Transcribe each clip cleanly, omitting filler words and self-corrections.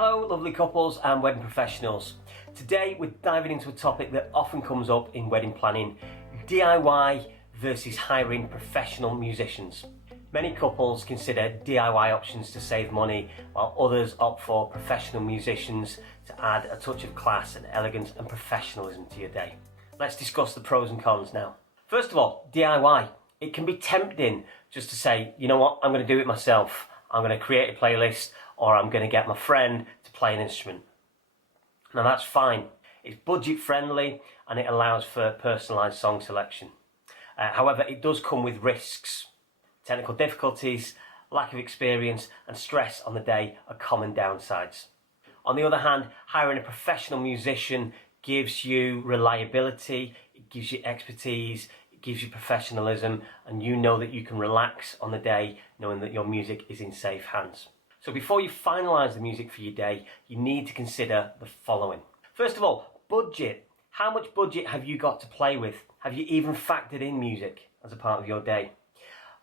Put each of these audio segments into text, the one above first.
Hello lovely couples and wedding professionals. Today we're diving into a topic that often comes up in wedding planning: DIY versus hiring professional musicians. Many couples consider DIY options to save money, while others opt for professional musicians to add a touch of class and elegance and professionalism to your day. Let's discuss the pros and cons now. First of all, DIY. It can be tempting just to say, you know what, I'm going to do it myself. I'm going to create a playlist, or I'm going to get my friend to play an instrument. Now that's fine. It's budget friendly and it allows for personalised song selection. However, it does come with risks. Technical difficulties, lack of experience and stress on the day are common downsides. On the other hand, hiring a professional musician gives you reliability, it gives you expertise, it gives you professionalism, and you know that you can relax on the day knowing that your music is in safe hands. So before you finalise the music for your day, you need to consider the following. First of all, budget. How much budget have you got to play with? Have you even factored in music as a part of your day?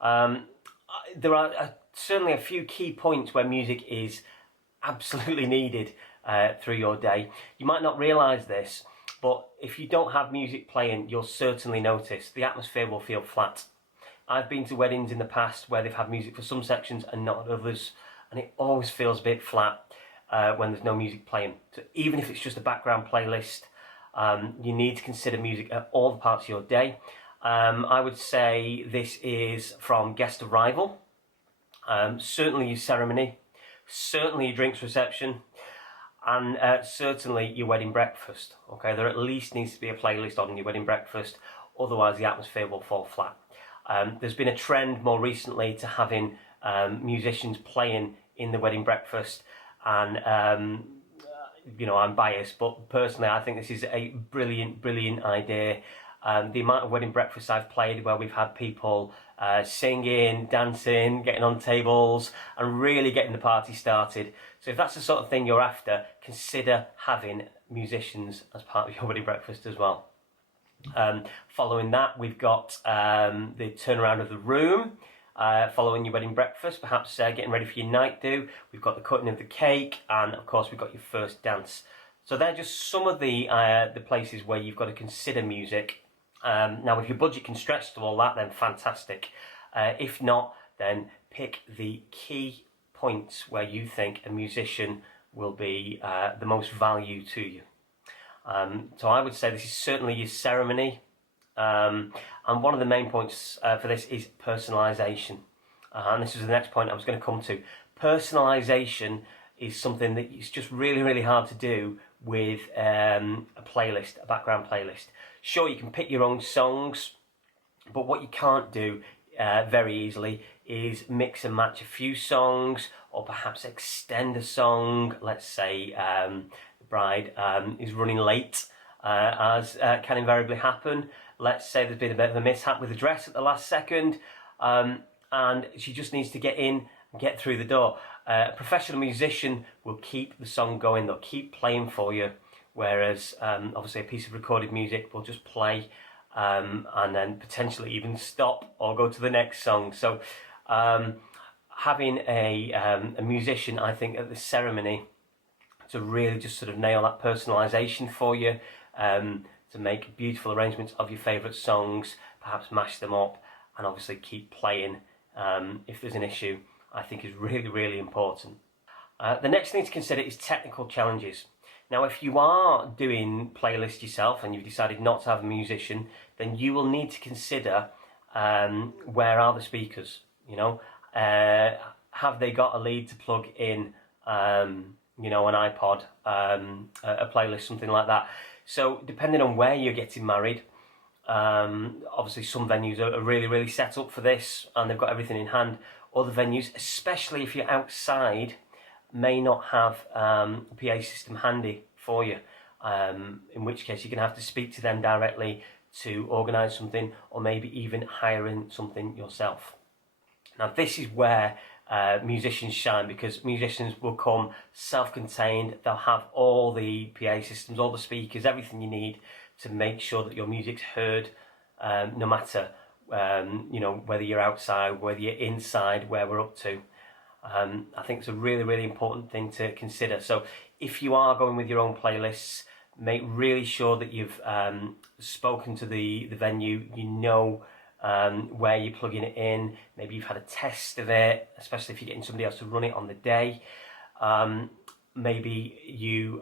There are certainly a few key points where music is absolutely needed through your day. You might not realise this, but if you don't have music playing, you'll certainly notice the atmosphere will feel flat. I've been to weddings in the past where they've had music for some sections and not others, and it always feels a bit flat when there's no music playing. So even if it's just a background playlist, you need to consider music at all the parts of your day. I would say this is from guest arrival, certainly your ceremony, certainly your drinks reception, and certainly your wedding breakfast. Okay, there at least needs to be a playlist on your wedding breakfast, otherwise the atmosphere will fall flat. There's been a trend more recently to having musicians playing in the wedding breakfast, and I'm biased, but personally I think this is a brilliant idea. The amount of wedding breakfasts I've played where we've had people singing, dancing, getting on tables and really getting the party started. So if that's the sort of thing you're after, consider having musicians as part of your wedding breakfast as well. Following that, we've got the turnaround of the room. Following your wedding breakfast, perhaps getting ready for your night do. We've got the cutting of the cake, and of course we've got your first dance. So they're just some of the places where you've got to consider music. Now if your budget can stretch to all that, then fantastic. If not, then pick the key points where you think a musician will be the most value to you. So I would say this is certainly your ceremony. And one of the main points for this is personalisation. And this is the next point I was going to come to. Personalisation is something that is just really hard to do with a playlist, a background playlist. Sure, you can pick your own songs, but what you can't do very easily is mix and match a few songs, or perhaps extend a song. Let's say the bride is running late, as can invariably happen. Let's say there's been a bit of a mishap with the dress at the last second, and she just needs to get in and get through the door. A professional musician will keep the song going, they'll keep playing for you, whereas obviously a piece of recorded music will just play and then potentially even stop or go to the next song. So having a musician, I think, at the ceremony to really just sort of nail that personalisation for you, to make beautiful arrangements of your favourite songs, perhaps mash them up, and obviously keep playing if there's an issue, I think is really important. The next thing to consider is technical challenges. Now if you are doing playlists yourself and you've decided not to have a musician, then you will need to consider where are the speakers, have they got a lead to plug in, an iPod, a playlist, something like that. So depending on where you're getting married, obviously some venues are really set up for this and they've got everything in hand. Other venues, especially if you're outside, may not have a PA system handy for you, in which case you're going to have to speak to them directly to organise something, or maybe even hire in something yourself. Now this is where musicians shine, because musicians will come self-contained. They'll have all the PA systems, all the speakers, everything you need to make sure that your music's heard, no matter whether you're outside, whether you're inside, where we're up to. I think it's a really, really important thing to consider. So if you are going with your own playlists, make really sure that you've spoken to the venue, you know where you're plugging it in. Maybe you've had a test of it, especially if you're getting somebody else to run it on the day. Maybe you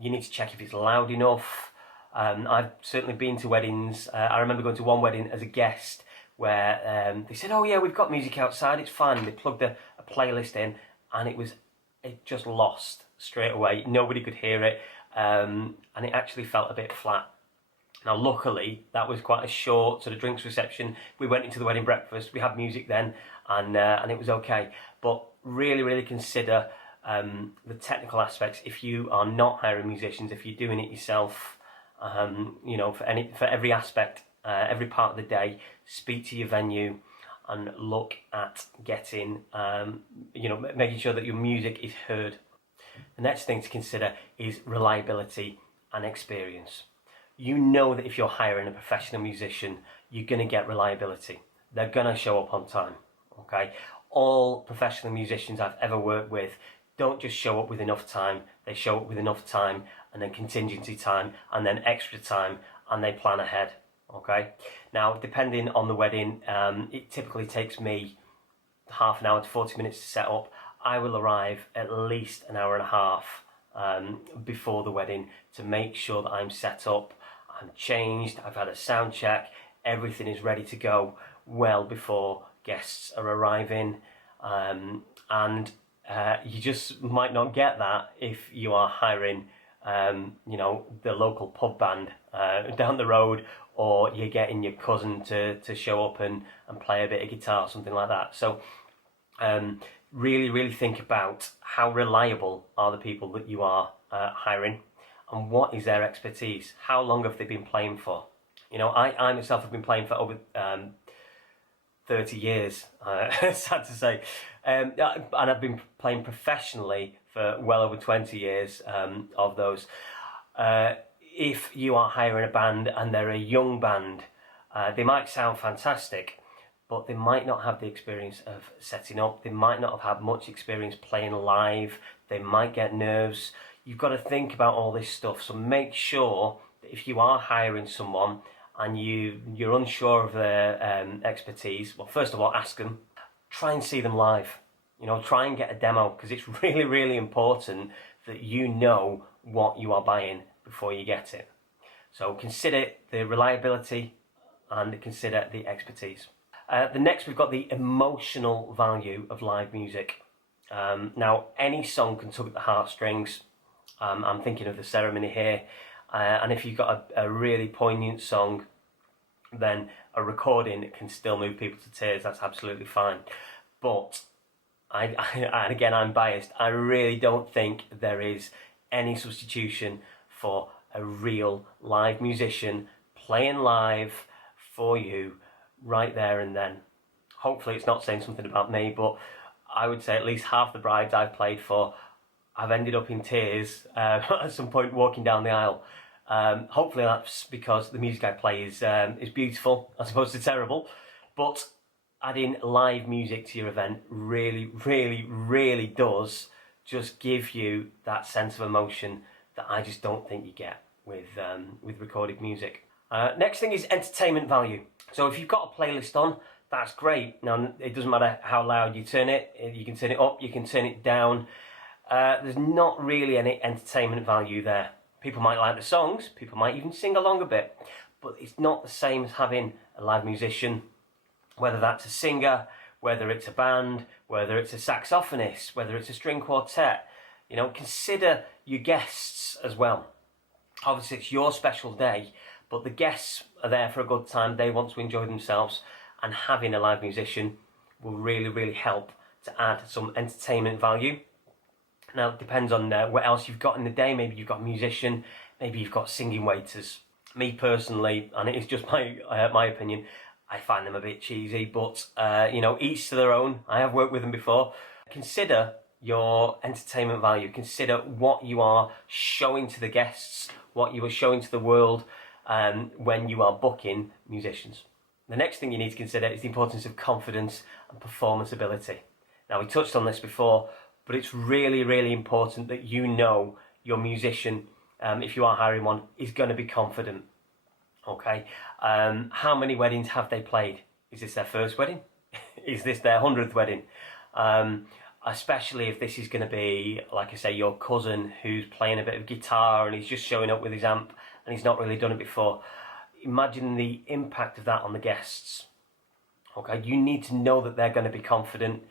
need to check if it's loud enough. I've certainly been to weddings. I remember going to one wedding as a guest where they said, "Oh yeah, we've got music outside, it's fine." And they plugged a playlist in, and it just lost straight away. Nobody could hear it, and it actually felt a bit flat. Now, luckily, that was quite a short sort of drinks reception. We went into the wedding breakfast. We had music then, and it was okay. But really, really consider the technical aspects. If you are not hiring musicians, if you're doing it yourself, for every aspect. Every part of the day, speak to your venue and look at getting, making sure that your music is heard. The next thing to consider is reliability and experience. You know that if you're hiring a professional musician, you're going to get reliability. They're going to show up on time, okay? All professional musicians I've ever worked with don't just show up with enough time. They show up with enough time and then contingency time and then extra time, and they plan ahead. Okay. Now, depending on the wedding, it typically takes me half an hour to 40 minutes to set up. I will arrive at least an hour and a half before the wedding to make sure that I'm set up, I'm changed, I've had a sound check, everything is ready to go well before guests are arriving. And you just might not get that if you are hiring, the local pub band down the road, or you're getting your cousin to show up and play a bit of guitar, something like that. So really, really think about how reliable are the people that you are hiring, and what is their expertise. How long have they been playing for? I myself have been playing for over 30 years, sad to say. And I've been playing professionally for well over 20 years of those. If you are hiring a band and they're a young band, they might sound fantastic, but they might not have the experience of setting up. They might not have had much experience playing live. They might get nerves. You've got to think about all this stuff. So make sure that if you are hiring someone and you're unsure of their expertise, well, first of all, ask them. Try and see them live. Try and get a demo, because it's really, really important that you know what you are buying before you get it. So consider the reliability and consider the expertise. The next, we've got the emotional value of live music. Now, any song can tug at the heartstrings. I'm thinking of The Ceremony here. And if you've got a really poignant song, then a recording can still move people to tears. That's absolutely fine. But and again, I'm biased. I really don't think there is any substitution for a real live musician playing live for you right there and then. Hopefully it's not saying something about me, but I would say at least half the brides I've played for, I've ended up in tears at some point walking down the aisle. Hopefully that's because the music I play is beautiful as opposed to terrible, but adding live music to your event really, really, really does just give you that sense of emotion that I just don't think you get with recorded music. Next thing is entertainment value. So if you've got a playlist on, that's great. Now, it doesn't matter how loud you turn it. You can turn it up, you can turn it down. There's not really any entertainment value there. People might like the songs, people might even sing along a bit, but it's not the same as having a live musician, whether that's a singer, whether it's a band, whether it's a saxophonist, whether it's a string quartet. Consider your guests as well. Obviously, it's your special day, but the guests are there for a good time. They want to enjoy themselves, and having a live musician will really, really help to add some entertainment value. Now, it depends on what else you've got in the day. Maybe you've got a musician, maybe you've got singing waiters. Me personally, and it is just my opinion, I find them a bit cheesy, but each to their own. I have worked with them before. Consider your entertainment value. Consider what you are showing to the guests, what you are showing to the world when you are booking musicians. The next thing you need to consider is the importance of confidence and performance ability. Now, we touched on this before, but it's really, really important that you know your musician, if you are hiring one, is going to be confident. Okay, how many weddings have they played? Is this their first wedding? Is this their 100th wedding? Especially if this is going to be, like I say, your cousin who's playing a bit of guitar and he's just showing up with his amp and he's not really done it before. Imagine the impact of that on the guests. Okay, you need to know that they're going to be confident.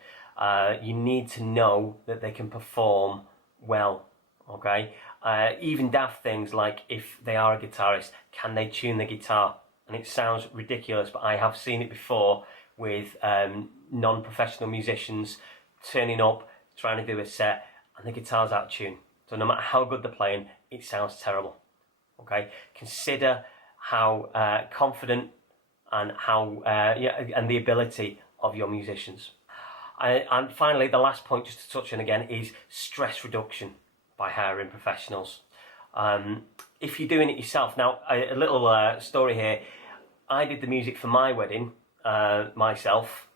You need to know that they can perform well. Okay, even daft things like if they are a guitarist, can they tune the guitar? And it sounds ridiculous, but I have seen it before with non-professional musicians turning up, trying to do a set, and the guitar's out of tune. So no matter how good they're playing, it sounds terrible. Okay, consider how confident and how and the ability of your musicians. And finally, the last point, just to touch on again, is stress reduction by hiring professionals. If you're doing it yourself, now a little story here. I did the music for my wedding myself,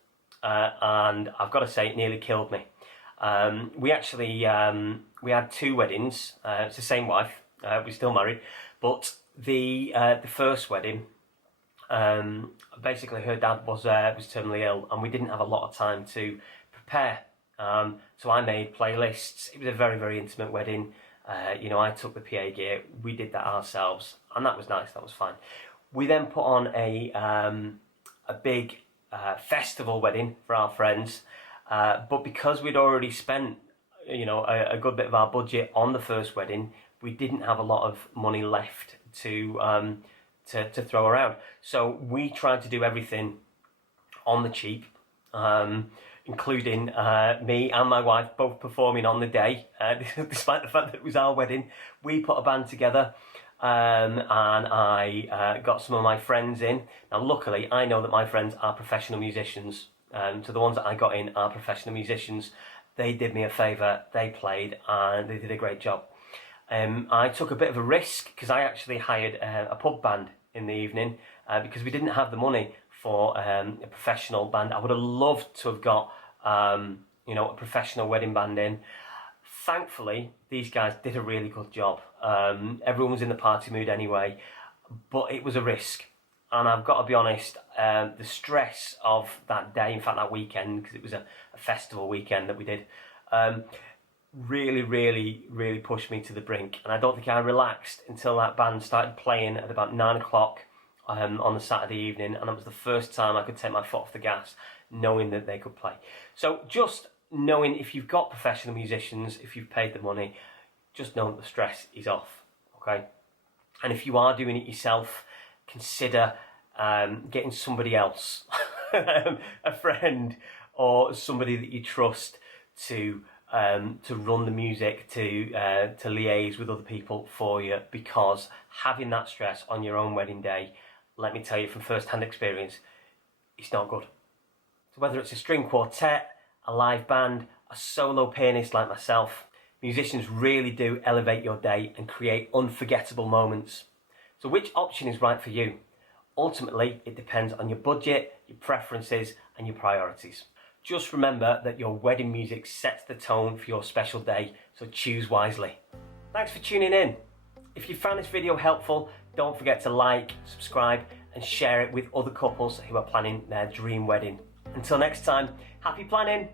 and I've got to say it nearly killed me. We actually we had 2 weddings. It's the same wife. We're still married, but the first wedding, basically her dad was terminally ill, and we didn't have a lot of time to prepare. So I made playlists. It was a very, very intimate wedding. I took the PA gear. We did that ourselves, and that was nice. That was fine. We then put on a big festival wedding for our friends, but because we'd already spent a good bit of our budget on the first wedding, we didn't have a lot of money left to throw around. So we tried to do everything on the cheap, including me and my wife both performing on the day, despite the fact that it was our wedding. We put a band together, and I got some of my friends in. Now, luckily, I know that my friends are professional musicians, so the ones that I got in are professional musicians. They did me a favour, they played, and they did a great job. I took a bit of a risk because I actually hired a pub band in the evening because we didn't have the money for a professional band. I would have loved to have got a professional wedding band in. Thankfully, these guys did a really good job. Everyone was in the party mood anyway, but it was a risk. And I've got to be honest, the stress of that day, in fact that weekend, because it was a festival weekend that we did, really, really, really pushed me to the brink. And I don't think I relaxed until that band started playing at about 9 o'clock on the Saturday evening, and it was the first time I could take my foot off the gas, knowing that they could play. So just knowing, if you've got professional musicians, if you've paid the money, just know that the stress is off, okay? And if you are doing it yourself, consider getting somebody else, a friend or somebody that you trust to run the music, to liaise with other people for you, because having that stress on your own wedding day, let me tell you from first-hand experience, it's not good. So whether it's a string quartet, a live band, a solo pianist like myself, musicians really do elevate your day and create unforgettable moments. So which option is right for you? Ultimately, it depends on your budget, your preferences, and your priorities. Just remember that your wedding music sets the tone for your special day, so choose wisely. Thanks for tuning in. If you found this video helpful, don't forget to like, subscribe, and share it with other couples who are planning their dream wedding. Until next time, happy planning!